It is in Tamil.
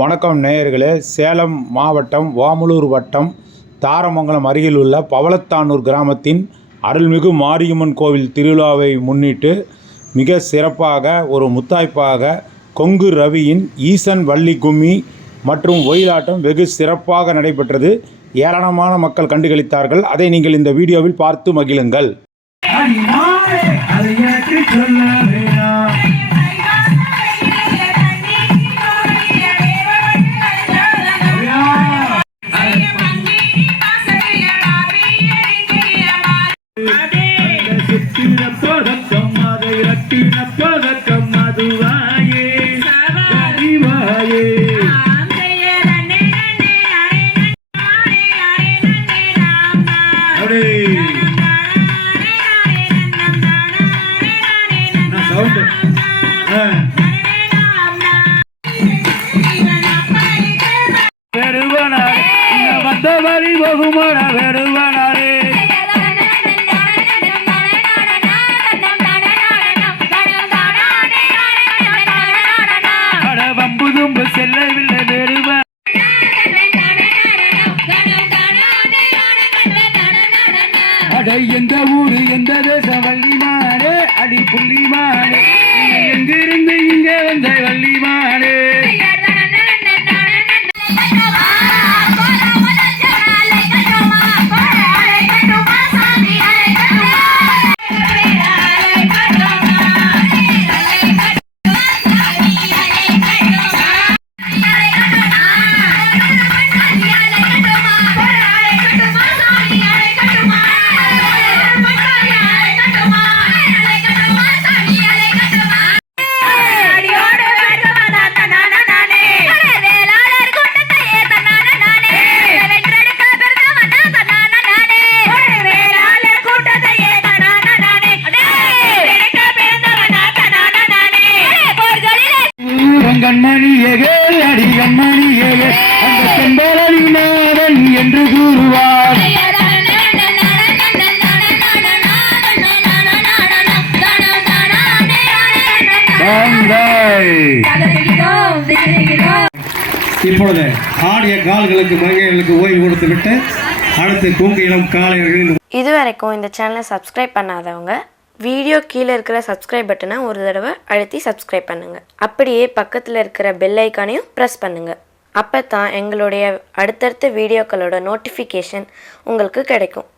வணக்கம் நேயர்களே. சேலம் மாவட்டம் ஓமலூர் வட்டம் தாரமங்கலம் அருகில் உள்ள பவளத்தானூர் கிராமத்தின் அருள்மிகு மாரியம்மன் கோவில் திருவிழாவை முன்னிட்டு மிக சிறப்பாக ஒரு முத்தாய்ப்பாக கொங்கு ரவியின் ஈசன் வள்ளி கும்மி மற்றும் ஒயிலாட்டம் வெகு சிறப்பாக நடைபெற்றது. ஏராளமான மக்கள் கண்டுகளித்தார்கள். அதை நீங்கள் இந்த வீடியோவில் பார்த்து மகிழுங்கள். எந்த ஊரு எந்த தேசம் வள்ளிமானே அடி புள்ளிமானே எங்கிருந்து இங்க வந்த வள்ளிமானே என்று கூறுவார். இப்பொழுது ஆடிய கால்களுக்கு மங்கைகளுக்கு ஓய்வு கொடுத்து விட்டு அடுத்து கூங்கியிடம் காலையில். இதுவரைக்கும் இந்த சேனலை சப்ஸ்கிரைப் பண்ணாதவங்க வீடியோ கீழே இருக்கிற சப்ஸ்கிரைப் பட்டனை ஒரு தடவை அழுத்தி சப்ஸ்கிரைப் பண்ணுங்கள். அப்படியே பக்கத்தில் இருக்கிற பெல் ஐக்கானையும் ப்ரெஸ் பண்ணுங்கள். அப்போ தான் எங்களுடைய அடுத்தடுத்த வீடியோக்களோட நோட்டிஃபிகேஷன் உங்களுக்கு கிடைக்கும்.